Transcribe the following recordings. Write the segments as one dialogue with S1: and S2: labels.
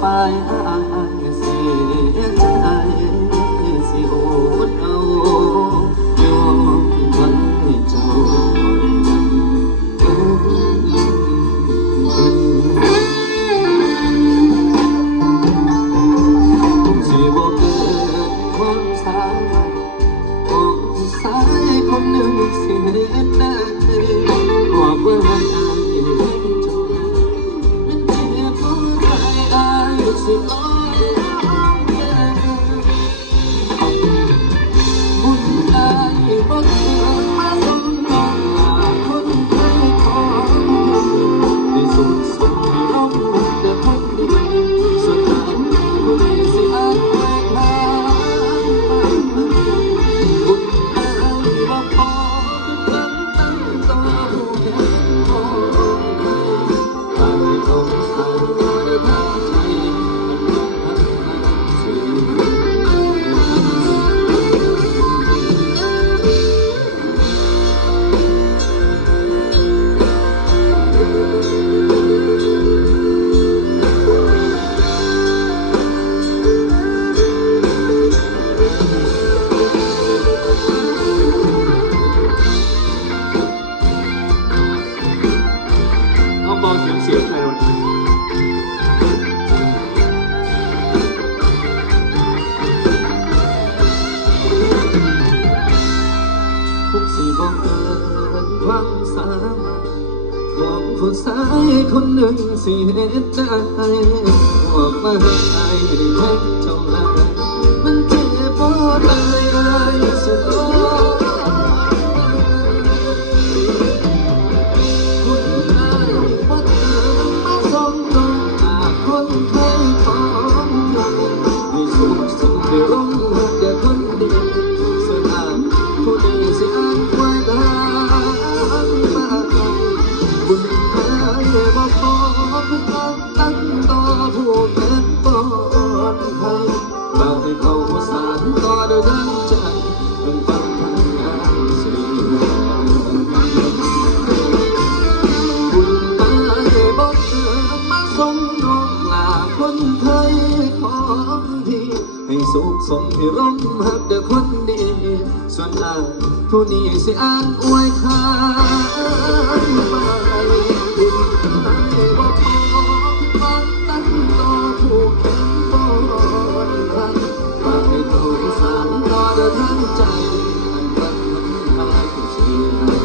S1: ฝ่ายอ้ายเสีใจสิอดเอายอมวันให้เจ้านั้นเกินสิบ่เกิดความสามารถของสายคนหนึ่งเสียได้บอกว่าให้อาย ผู้ชายคนหนึ่งสิเหตุใดบอกมาให้อายได้แค่เท่าไรมันเจ็บปวดเลยอายสุดโลกคุณอายบ่เธอมาส่งตรงหาคนเคย ของนองลาคนไทยของดีให้สุขสมที่ร่มหักแต่คนดี ส่วนอาผู้นี้สิอ่านอวยคาไปดินตั้งบ่มางตั้งโตผูกแขนบอนพันฝากให้เขาอีสานรอเดินทางใจอันรักคนไทยผู้ชีไทย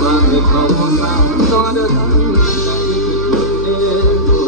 S1: ฝากให้เขาสาว